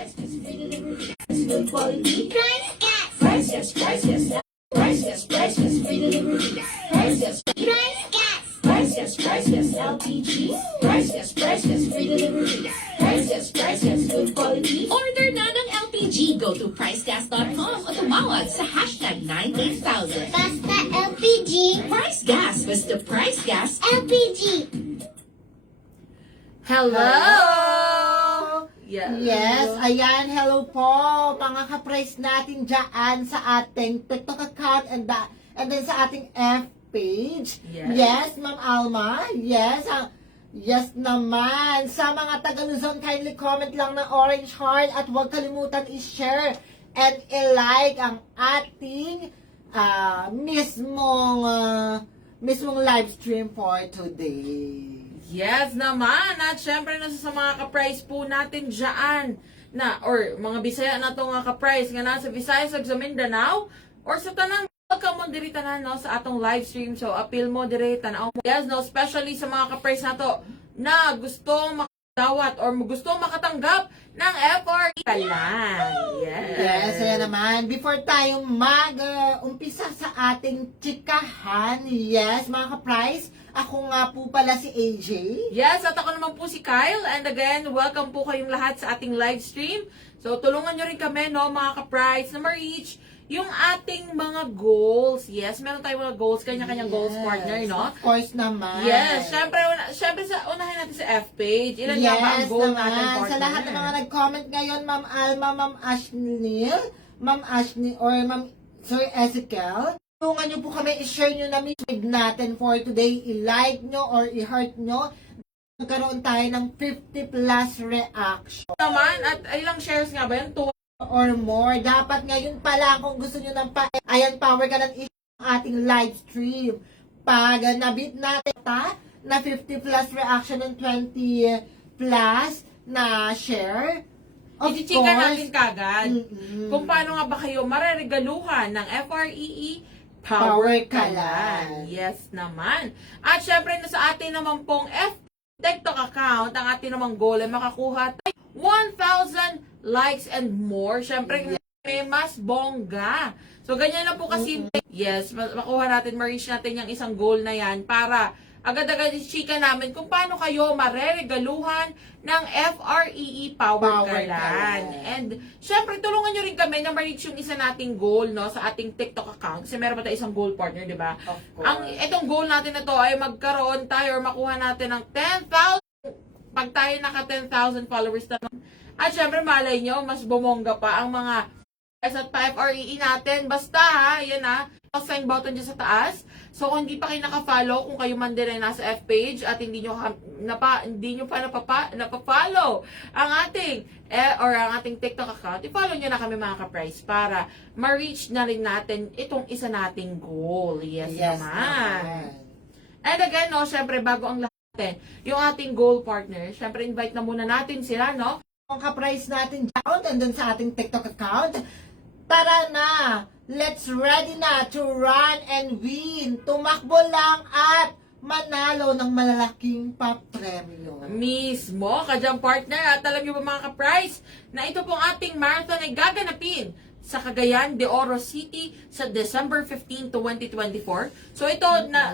Good quality. Price Gas. Price Gas. Price Gas. Price Gas. Price Gas. Free delivery. Price Gas. Price Gas. Price Gas. Price Gas. LPG. Price Gas. Price Gas. Free delivery. Price Gas. Price Gas. Good quality. Order na ng LPG. Go to pricegas.com o tumawag sa hashtag 98000. Basta LPG. Price Gas. Basta Price Gas. LPG. Hello! Yes, ayan, hello po, mga ka-price natin dyan sa ating TikTok account and then sa ating F page. Yes, Ma'am Alma. Yes, yes naman. Sa mga taga-Luzon, kindly comment lang ng orange heart at huwag kalimutan i-share and i-like ang ating mismong live stream for today. Yes naman! At syempre nasa sa mga ka-price po natin dyan na, or mga Bisaya na to nga ka-price nga nasa Visayas ug sa Mindanao or sa tanang welcome mo diri tanan no sa atong live stream. So appeal mo diri tanaw mo. Yes no, especially sa mga ka-price na to na gusto makadawat or gusto makatanggap ng FRE kalan. Yes, ayan naman. Before tayo mag-umpisa sa ating chikahan, yes, mga ka-price, ako nga po pala si AJ. Yes, at ako naman po si Kyle. And again, welcome po kayong lahat sa ating live stream. So, tulungan nyo rin kami, no, mga ka-price, na ma-reach yung ating mga goals. Yes, meron tayong mga goals, kanya-kanyang goals, partner, no? Of course naman. Yes, syempre unahin natin sa F page. Ilan nga ba ang goal natin, partner? Sa lahat ng mga nag-comment ngayon, Ma'am Alma, Ma'am Ashley, or Ma'am Sir Ezekiel, tulungan nyo po kami, i-share nyo na live natin for today, i-like nyo or i-heart nyo. Magkaroon tayo ng 50 plus reaction. Naman, at ilang shares nga ba yan? 2 or more. Dapat ngayon pala kung gusto nyo ng ayan, power ka ng ating live stream. Pag nabit natin na 50 plus reaction and 20 plus na share, of i-chika course, natin kagad kung paano nga ba kayo mareregaluhan ng FREE Power Kalan. Yes naman. At syempre, sa atin naman pong TikTok account, ang atin namang goal ay makakuha tayo 1,000 likes and more. Syempre, may mas bongga. So, ganyan lang po kasi, yes, makuha natin, ma-reach natin yung isang goal na yan para agad-agad i-chika namin kung paano kayo mareregaluhan ng FREE Power Kalan. And, syempre, tulungan nyo rin kami na ma-reach yung isa nating goal, no, sa ating TikTok account. Kasi meron pa tayo isang goal, partner, di ba? Itong goal natin na to ay magkaroon tayo or makuha natin ng 10,000. Pag tayo naka 10,000 followers na. At syempre, malay nyo, mas bumongga pa ang mga at pa-FREE natin. Basta, ha, yan ha, sign button dyan sa taas. So, kung hindi pa kayo naka-follow, kung kayo man din ay nasa F page at hindi nyo pa napapa-follow ang ating ang ating TikTok account, i-follow nyo na kami, mga ka-price, para ma-reach na rin natin itong isa nating goal. Yes naman. And again, no, syempre, bago ang lahat, yung ating goal partner, syempre, invite na muna natin sila, no? Ang ka-price natin dyan and then sa ating TikTok account. Tara na! Let's ready na to run and win. Tumakbo lang at manalo ng malalaking papremyo. Mismo, kadyang partner. At alam nyo ba, mga ka-price, na ito pong ating marathon ay gaganapin sa Cagayan de Oro City sa December 15, 2024. So ito,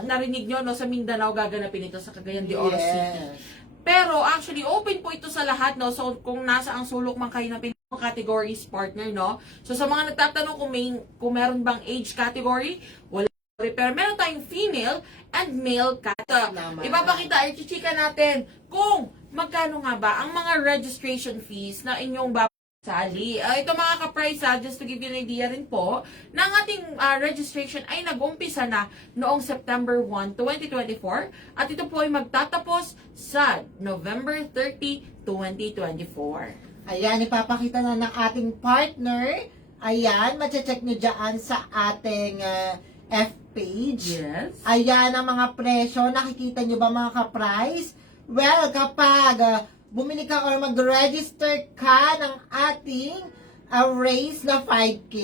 narinig nyo, no, sa Mindanao gaganapin ito sa Cagayan de Oro City. Pero actually, open po ito sa lahat, no? So kung nasa ang sulok man kayo na categories, partner, no? So sa mga nagtatanong kung meron bang age category, wala. Pero meron tayong female and male category. Ipapakita, i-chika natin kung magkano nga ba ang mga registration fees na inyong sali. Ito, mga ka-price, just to give you an idea rin po, na ang ating registration ay nag-umpisa na noong September 1, 2024 at ito po ay magtatapos sa November 30, 2024. Ayan, ipapakita na ng ating partner. Ayan, mache-check nyo dyan sa ating F page. Yes. Ayan ang mga presyo. Nakikita nyo ba, mga ka-price? Well, kapag bumili ka or mag-register ka ng ating race na 5K,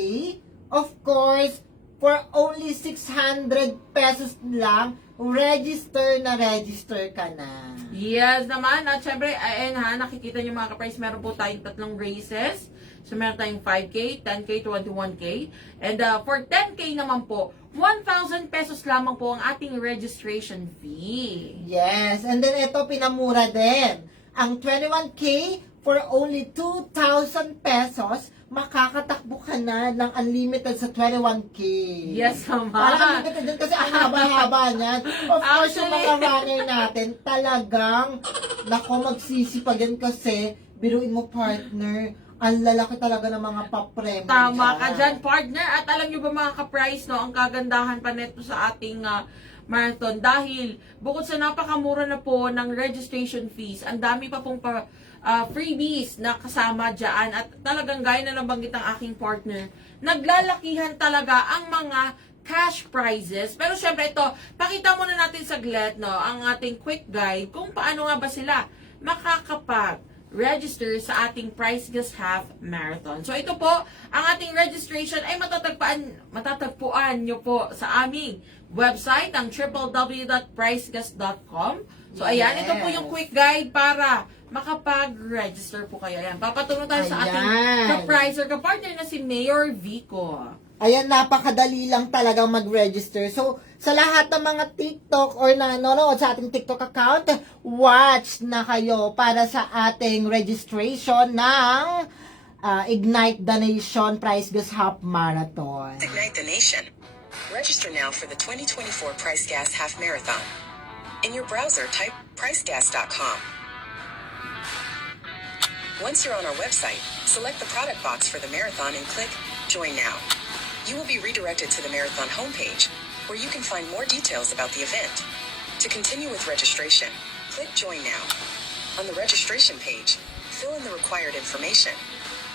of course, for only 600 pesos lang, register ka na. Yes naman. At syempre, ayan ha, nakikita nyo mga ka-price, meron po tayong 3 races. So, meron tayong 5K, 10K, 21K. And for 10K naman po, 1,000 pesos lamang po ang ating registration fee. Yes, and then ito pinamura din. Ang 21K for only 2,000 pesos, makakatakbo ka na ng unlimited sa 21K. Yes naman. Parang unlimited din kasi ang haba-haba niyan. Of course, yung Actually, mga runner natin, talagang, nako, magsisipag yan kasi, biruin mo partner, ang lalaki talaga ng mga papremyo. Tama ka dyan, partner. At alam nyo ba mga ka-price, no, ang kagandahan pa neto sa ating marathon. Dahil bukod sa napakamura na po ng registration fees, ang dami pa pong freebies na kasama dyan. At talagang gaya na nabanggit ng aking partner, naglalakihan talaga ang mga cash prizes. Pero syempre ito, pakita muna natin saglit, no, ang ating quick guide kung paano nga ba sila makakapag-register sa ating Price Gas Half Marathon. So ito po, ang ating registration ay matatagpuan nyo po sa aming website, ang www.pricegas.com. So ayan, ito po yung quick guide para makapag-register po kayo. Ayan, papatulong tayo sa ating Ayan. ka-price or ka-partner na si Mayor Vico. Ayan, napakadali lang talagang mag-register. So, sa lahat ng mga TikTok or nanonood sa ating TikTok account, watch na kayo para sa ating registration ng Ignite the Nation Price Gas Half Marathon. Ignite the Nation. Register now for the 2024 Price Gas Half Marathon. In your browser, type pricegas.com. Once you're on our website, select the product box for the marathon and click Join Now. You will be redirected to the marathon homepage, where you can find more details about the event. To continue with registration, click Join Now. On the registration page, fill in the required information.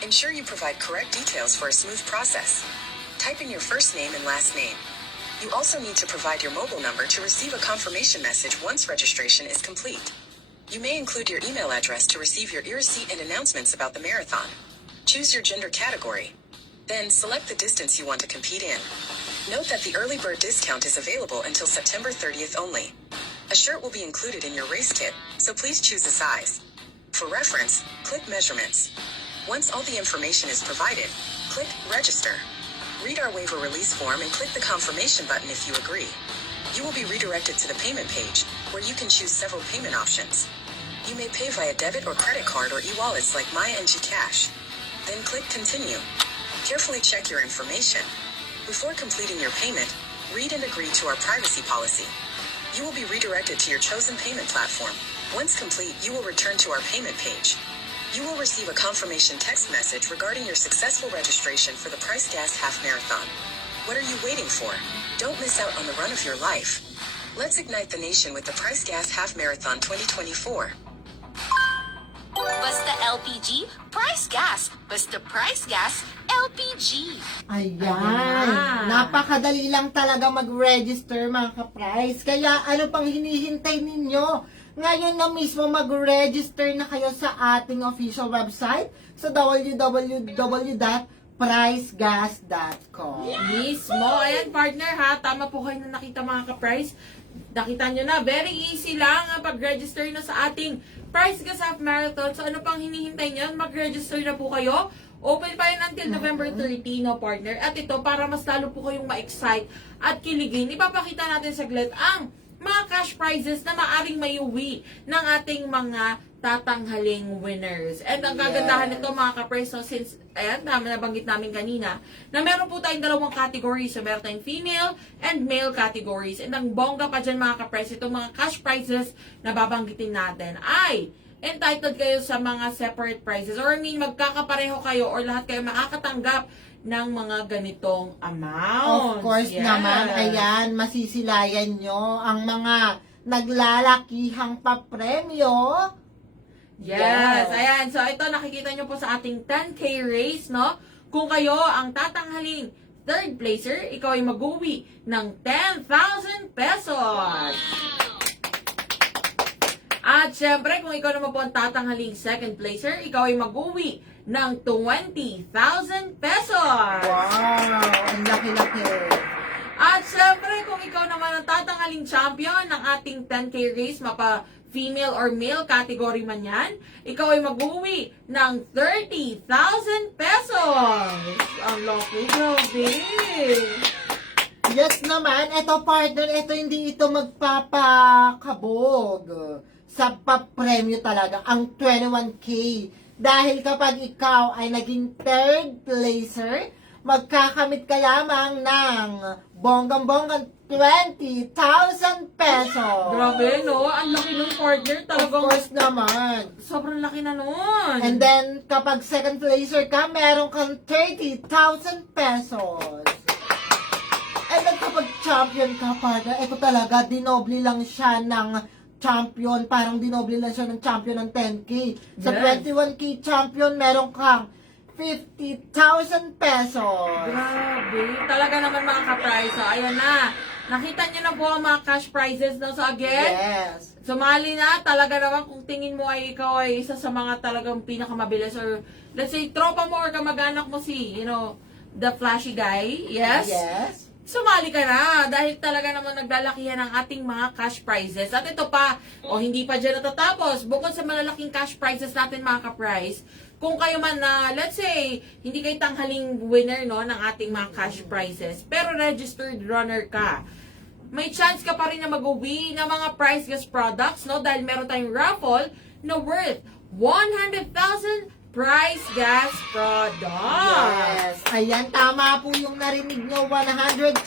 Ensure you provide correct details for a smooth process. Type in your first name and last name. You also need to provide your mobile number to receive a confirmation message once registration is complete. You may include your email address to receive your e-receipt and announcements about the marathon. Choose your gender category. Then select the distance you want to compete in. Note that the early bird discount is available until September 30th only. A shirt will be included in your race kit, so please choose a size. For reference, click Measurements. Once all the information is provided, click Register. Read our waiver release form and click the confirmation button if you agree. You will be redirected to the payment page, where you can choose several payment options. You may pay via debit or credit card or e-wallets like Maya and Gcash. Then click Continue. Carefully check your information. Before completing your payment, read and agree to our privacy policy. You will be redirected to your chosen payment platform. Once complete, you will return to our payment page. You will receive a confirmation text message regarding your successful registration for the Price Gas Half Marathon. What are you waiting for? Don't miss out on the run of your life. Let's ignite the nation with the Price Gas Half Marathon 2024. Basta LPG, Price Gas. Basta Price Gas, LPG. Ayan. Napakadali lang talaga mag-register mga ka-price. Kaya ano pang hinihintay ninyo? Ngayon na mismo mag-register na kayo sa ating official website sa www.pricegas.com. Mismo. Ayan, partner ha. Tama po kayo na nakita mga ka-price. Nakita nyo na. Very easy lang ang pag-register na sa ating Price Gas Half Marathon. So ano pang hinihintay nyo? Mag-register na po kayo. Open pa yun until November 13, no, partner. At ito, para mas lalo po kayong ma-excite at kiligin, ipapakita natin saglit ang mga cash prizes na maaring mayuwi ng ating mga tatanghaling winners. And ang kagandahan nito mga ka-price, no, since, ayan, nabanggit namin kanina, na meron po tayong dalawang categories. So, meron tayong female and male categories. And ang bongga pa dyan mga ka-price, itong mga cash prizes na babanggitin natin ay entitled kayo sa mga separate prizes. Or I mean, magkakapareho kayo or lahat kayo makakatanggap ng mga ganitong amount. Of course naman, ayan, masisilayan nyo ang mga naglalakihang papremyo. Yes, ayan. So, ito nakikita nyo po sa ating 10K race, no? Kung kayo ang tatanghaling third placer, ikaw ay mag-uwi ng 10,000 pesos. At syempre, kung ikaw naman po ang tatanghaling second placer, ikaw ay mag-uwi ng 20,000 pesos. Wow, ang laki-laki. At syempre, kung ikaw naman ang tatangaling champion ng ating 10K race, mapa female or male category man yan, ikaw ay mag-uwi ng 30,000 pesos. Ang laki, grabe. Yes naman, eto partner, hindi ito magpapakabog sa papremyo talaga, ang 21K. Dahil kapag ikaw ay naging third placer, magkakamit ka lamang ng bonggang-bonggang 20,000 pesos. Grabe, no? Ang laki ng partner. Of Talagang course naman. sobrang laki na nun. And then, kapag second placer ka, meron kang 30,000 pesos. And then, kapag champion ka, partner, ito talaga, dinoble lang siya ng champion. Parang dinoble lang siya ng champion ng 10K. Sa Yes. 21K champion, meron kang 50,000 pesos. Grabe. Talaga naman mga ka-prize. So, ayan na. Nakita niyo na po ang mga cash prizes. No? So, again, Yes. sumali na. Talaga naman kung tingin mo ay ikaw ay isa sa mga talagang pinakamabilis or let's say, tropa mo or kamag-anak mo si, the flashy guy. Yes? Yes. Sumali ka na dahil talaga naman naglalakihan ang ating mga cash prizes. At ito pa, hindi pa dyan natatapos. Bukod sa malalaking cash prizes natin mga ka-prize, kung kayo man na, let's say, hindi kayo tanghaling winner no, ng ating mga cash prizes, pero registered runner ka, may chance ka pa rin na mag-uwi ng mga prize gas products, no? Dahil meron tayong raffle na worth 100,000 prize gas products. Yes. Ayan, tama po yung narinig nyo, 100,000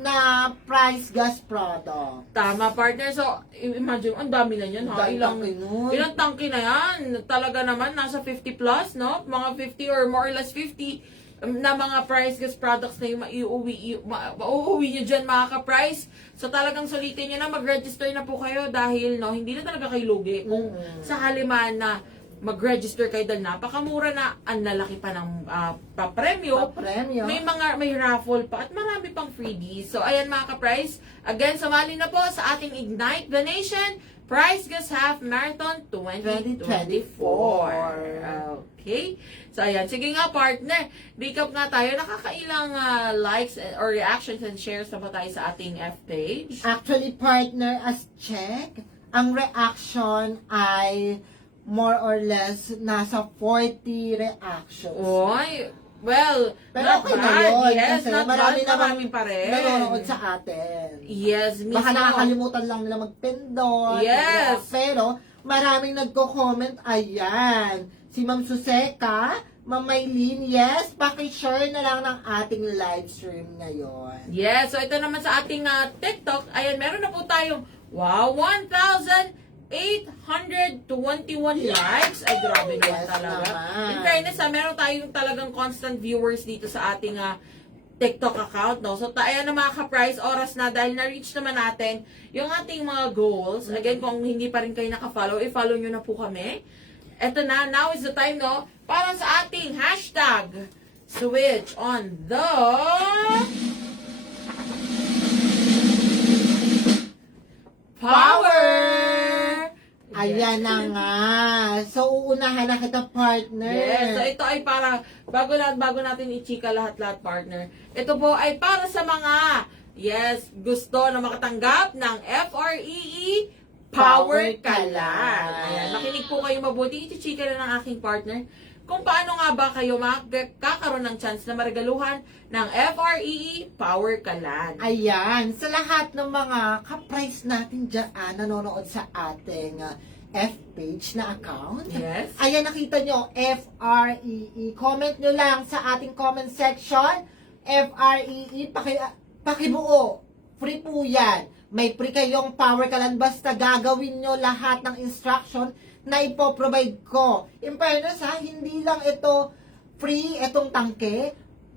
na price gas product. Tama, partner. So, imagine, ang dami na yan, ha? Ilang tangke na yan? Talaga naman, nasa 50 plus, no? Mga 50 or more or less 50 na mga price gas products na yung mauuwi nyo dyan, mga ka-price. So, talagang sulitin nyo na, mag-register na po kayo dahil, no, hindi na talaga kayo lugi. Kung sakali man na mag-register kayo dahil napakamura na, ang lalaki pa ng papremyo. May raffle pa at marami pang freebies. So, ayan mga ka-price. Again, sumali na po sa ating Ignite the Nation Prize Gas Half Marathon 2024. Okay? So, ayan. Sige nga, partner. Big up nga tayo. Nakakailang likes or reactions and shares na ba tayo sa ating F page? Actually, partner, as check, ang reaction ay more or less nasa 40 reactions. Oy, well, Pero not okay na bad. yun. Yes, Kasi not marami bad. Marami pa rin. nanonood sa atin. Yes, mismo. Baka nakakalimutan lang nila magpindot. Yes. Pero, maraming nagko-comment. Ayan. Si Ma'am Suseka, Ma'am Maylene, yes, pakishare na lang ng ating live stream ngayon. Yes, so ito naman sa ating TikTok. Ayan, meron na po tayong, wow, 1,821 likes. Ay, grabe naman Yes talaga. naman. In fairness, meron tayong talagang constant viewers dito sa ating TikTok account, no? So, ayan na mga ka-price, oras na dahil na-reach naman natin yung ating mga goals. Again, kung hindi pa rin kayo naka-follow, i-follow nyo na po kami. Eto na, now is the time, no? Para sa ating hashtag, switch on the power! Ayan na nga. So, uunahan na kita, partner. Yes, so ito ay para, bago natin i-chika lahat-lahat, partner. Ito po ay para sa mga, yes, gusto na makatanggap ng FREE Power Kalan. Ayan, makinig po kayo mabuti. I-chika na ng aking partner kung paano nga ba kayo makakaroon ng chance na maregaluhan ng FREE Power Kalan. Ayan, sa lahat ng mga ka-price natin dyan, nanonood sa ating F-page na account. Yes. Ayan, nakita nyo, FREE. Comment nyo lang sa ating comment section, FREE, pakibuo. Free po yan. May free kayong power kalan, basta gagawin nyo lahat ng instruction na ipoprovide ko. In fairness ha, hindi lang ito free, itong tangke.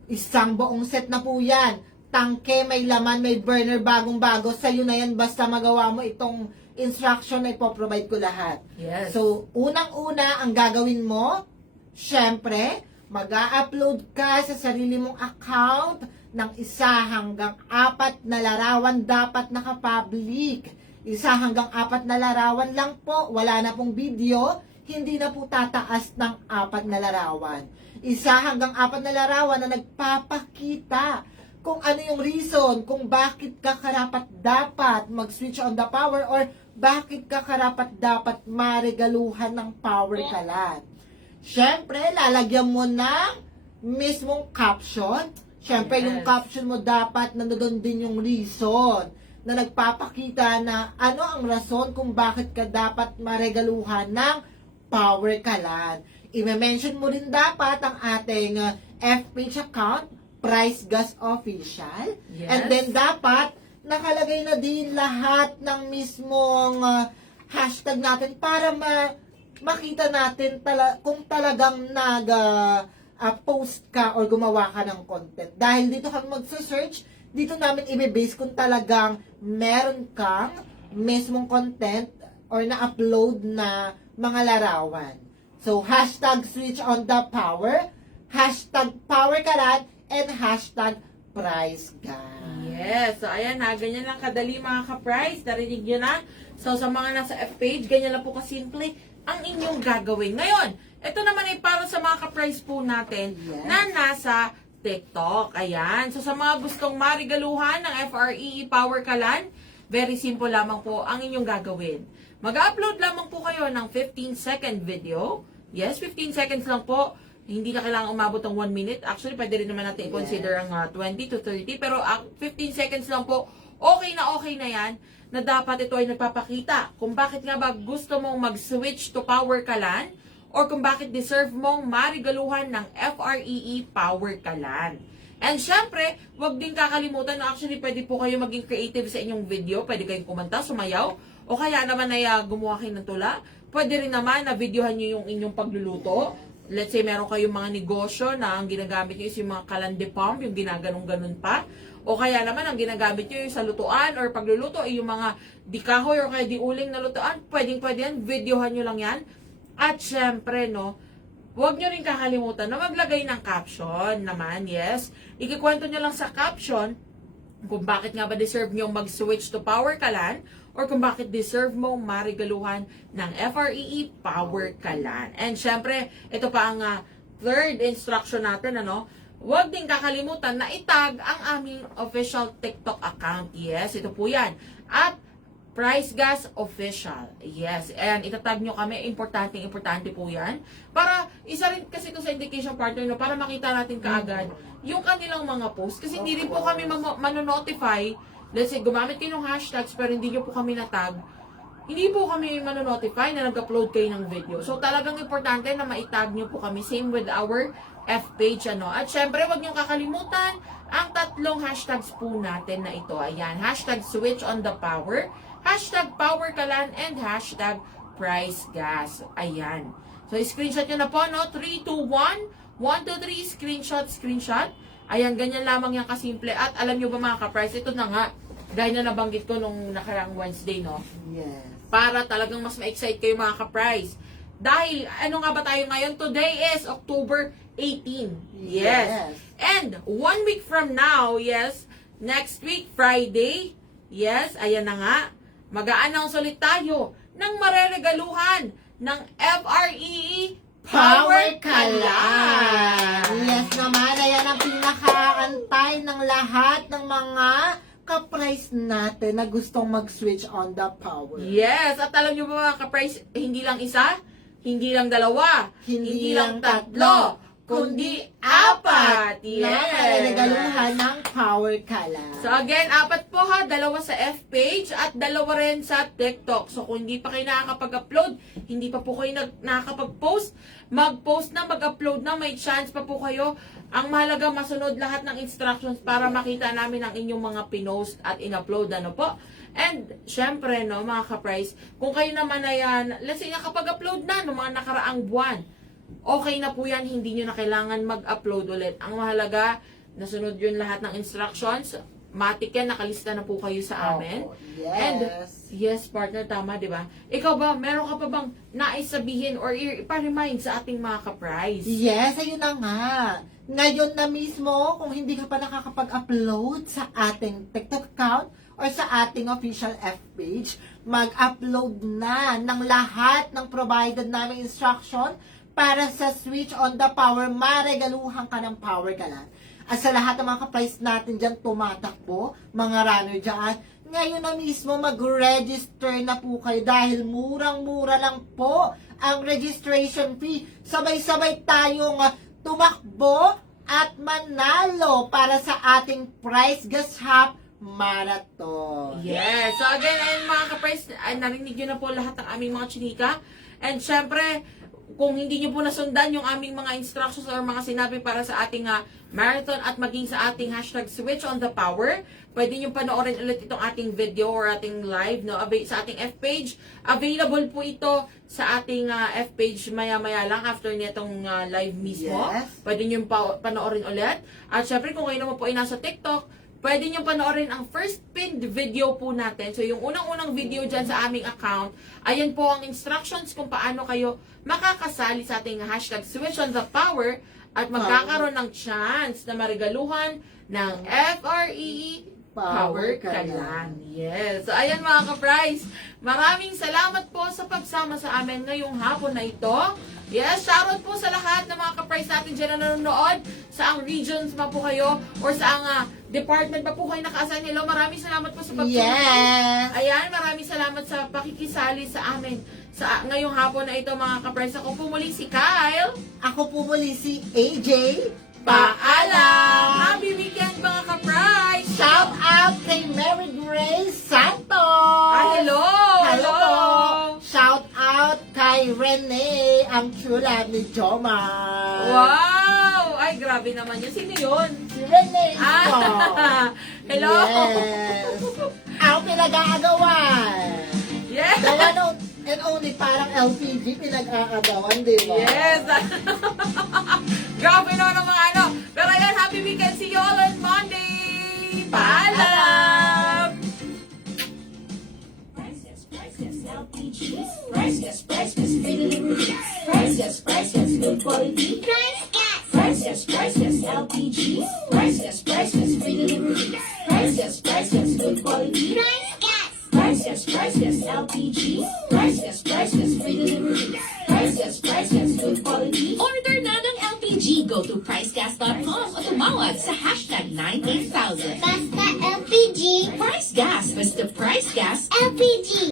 Isang buong set na po yan. Tangke, may laman, may burner, bagong-bago. Sa'yo na yan, basta magawa mo itong instruction na ipoprovide ko lahat. Yes. So, unang-una, ang gagawin mo, syempre, mag-a-upload ka sa sarili mong account ng 1 hanggang 4 na larawan dapat naka-public. 1 hanggang 4 na larawan lang po, wala na pong video, hindi na po tataas ng 4 na larawan. 1 hanggang 4 na larawan na nagpapakita kung ano yung reason, kung bakit ka karapat-dapat mag-switch on the power or bakit ka karapat-dapat maregaluhan ng power kalan. Siyempre, lalagyan mo ng mismong caption. Siyempre, Yes. yung caption mo dapat nandoon din yung reason na nagpapakita na ano ang rason kung bakit ka dapat maregaluhan ng power kalan. I-mention mo rin dapat ang ating F-page account, Price Gas Official. Yes. And then dapat nakalagay na din lahat ng mismong hashtag natin para makita natin kung talagang post ka or gumawa ka ng content. Dahil dito kang magsa-search, dito namin i-base kung talagang meron kang mismong content or na-upload na mga larawan. So, hashtag switch on the power, hashtag power kalan, and hashtag price gas. Yes. So, ayan ha. Ganyan lang kadali mga ka-price. Narinig nyo na. So, sa mga nasa F-page, ganyan lang po kasimple ang inyong gagawin. Ngayon, ito naman ay para sa mga ka-price po natin Yes. na nasa TikTok. Ayan. So, sa mga gustong marigaluhan ng FREE Power Kalan, very simple lamang po ang inyong gagawin. Mag-upload lamang po kayo ng 15-second video. Yes, 15 seconds lang po. Hindi na kailangan umabot ng 1 minute. Actually, pwede rin naman natin i-consider ang 20 to 30. Pero 15 seconds lang po, okay na yan, na dapat ito ay nagpapakita kung bakit nga ba gusto mong mag-switch to Power Kalan or kung bakit deserve mong marigaluhan ng FREE Power Kalan. And syempre, wag din kakalimutan na actually pwede po kayo maging creative sa inyong video. Pwede kayong kumanta, sumayaw, o kaya naman ay gumawa kayo ng tula. Pwede rin naman na videohan nyo yung inyong pagluluto. Let's say meron kayong mga negosyo na ang ginagamit nyo is yung mga kalande pump, yung ginaganong-ganon pa. O kaya naman ang ginagamit nyo yung sa lutuan or pagluluto ay yung mga dikahoy or kaya diuling na lutuan. Pwedeng-pwede yan, videohan nyo lang yan. At syempre, no, huwag nyo rin kakalimutan na maglagay ng caption naman, yes. Ikikwento nyo lang sa caption kung bakit nga ba deserve nyo mag-switch to Power Kalan or kung bakit deserve mong marigaluhan ng FREE Power Kalan. And syempre, ito pa ang third instruction natin, ano, huwag din kakalimutan na itag ang aming official TikTok account. Yes, ito po yan. At Price Gas Official. Yes, and itatag nyo kami. Importante po yan. Para, isa rin kasi ito sa indication partner, no, para makita natin kaagad yung kanilang mga posts. Kasi hindi rin po kami manonotify. Let's say, gumamit kayo ng hashtags pero hindi nyo po kami natag. Hindi po kami manonotify na nag-upload kayo ng video. So, talagang importante na maitag nyo po kami. Same with our F-page, ano. At syempre, wag nyo kakalimutan ang tatlong hashtags po natin na ito. Ayan, hashtag switch on the power, hashtag power kalan, and hashtag price gas. Ayan. So, screenshot nyo na po, no? 3, 2, 1, 1, 2, 3, screenshot. Ayan, ganyan lamang yan kasimple. At alam nyo ba mga ka-price, ito na nga, gaya na nabanggit ko nung nakaraang Wednesday, no? Yes. Para talagang mas ma-excite kayo mga ka-price. Dahil, ano nga ba tayo ngayon? Today is October 18. Yes. And, 1 week from now, yes, next week, Friday, yes, ayan na nga, mag-a-announce ulit tayo ng mareregaluhan ng FREE Power Kalan. Yes naman, ayan ang pinakaantay ng lahat ng mga ka-price natin na gustong mag-switch on the power. Yes, at alam nyo ba mga ka-price, hindi lang isa, hindi lang dalawa, Hindi lang lang tatlo, kundi apat. Na Yes. mareregaluhan ng power kalan. So again, apat po ha, dalawa sa F-page at dalawa rin sa TikTok. So kung hindi pa kayo nakakapag-upload, hindi pa po kayo nakakapag-post, mag-post na, mag-upload na, may chance pa po kayo. Ang mahalaga, masunod lahat ng instructions para makita namin ang inyong mga pinost at in-upload, ano po. And, syempre, no, mga ka-price, kung kayo naman na yan, let's say, nakapag-upload na no mga nakaraang buwan, okay na po yan, hindi nyo na kailangan mag-upload ulit. Ang mahalaga, nasunod yun lahat ng instructions, matik yan, nakalista na po kayo sa amin. Oh, yes. And, yes, partner, tama, di ba? Ikaw ba, meron ka pa bang nais sabihin or ipa-remind sa ating mga ka-price? Yes, ayun na nga. Ngayon na mismo, kung hindi ka pa nakakapag-upload sa ating TikTok account or sa ating official F-page, mag-upload na ng lahat ng provided naming instruction para sa switch on the power, maregaluhan ka ng power kalan. At sa lahat ng mga ka-price natin dyan tumatakbo, mga runner dyan, ngayon na mismo mag-register na po kayo dahil murang-mura lang po ang registration fee. Sabay-sabay tayong tumakbo at manalo para sa ating Price Gas Hop Marathon. Yes. So again, ayun mga ka-price, narinig nyo na po lahat ng aming mga chinika. And syempre, kung hindi nyo po nasundan yung aming mga instructions or mga sinabi para sa ating marathon at maging sa ating hashtag Switch on the Power, pwede nyo panoorin ulit itong ating video or ating live no, sa ating F-page. Available po ito sa ating F-page maya-maya lang after nitong live mismo. Yes. Pwede nyo panoorin ulit. At syempre, kung kayo naman po ay nasa TikTok, pwede nyo panoorin ang first pinned video po natin. So, yung unang-unang video dyan sa aming account, ayan po ang instructions kung paano kayo makakasali sa ating hashtag Switch on the Power at magkakaroon ng chance na marigaluhan ng FREE Power Kalan. Yes. So, ayan mga ka-price. Maraming salamat po sa pagsama sa amin ngayong hapon na ito. Yes, shoutout po sa lahat ng mga ka-price natin dyan na nanonood. Saang regions pa po kayo or saang department pa po kayo naka-assign. Hello, maraming salamat po sa pagsama. Yes! Ayan, maraming salamat sa pakikisali sa amin sa ngayong hapon na ito mga ka-price. Ako po muli si Kyle. Ako po muli si AJ. Paalam! Happy weekend mga ka-price! Shout out kay Mary Grace Santos! Hello! Hello po! Shout out kay Rene, ang chula ni Joma! Wow! Ay, grabe naman yun. Sino yun? Si Rene ito! Hello! Yes! Ang pinag-aagawan! Yes! The one and only parang LPG pinag-aagawan, di ba? Yes! Grabe naman ang mga ano. Pero ayan, happy weekend. See you all on Monday! Paalam! LPG. Priceless, priceless, free delivery. Priceless, priceless, good quality. Price Gas. Priceless, priceless, LPG. Priceless, priceless, free delivery. Priceless, priceless, good quality. Price Gas. Priceless, priceless, LPG. Priceless, priceless, free delivery. Priceless, priceless, good quality. Order na ng LPG. Go to pricegas.com o tumawag sa hashtag 98000. Basta LPG. Price Gas. Basta Price Gas. LPG.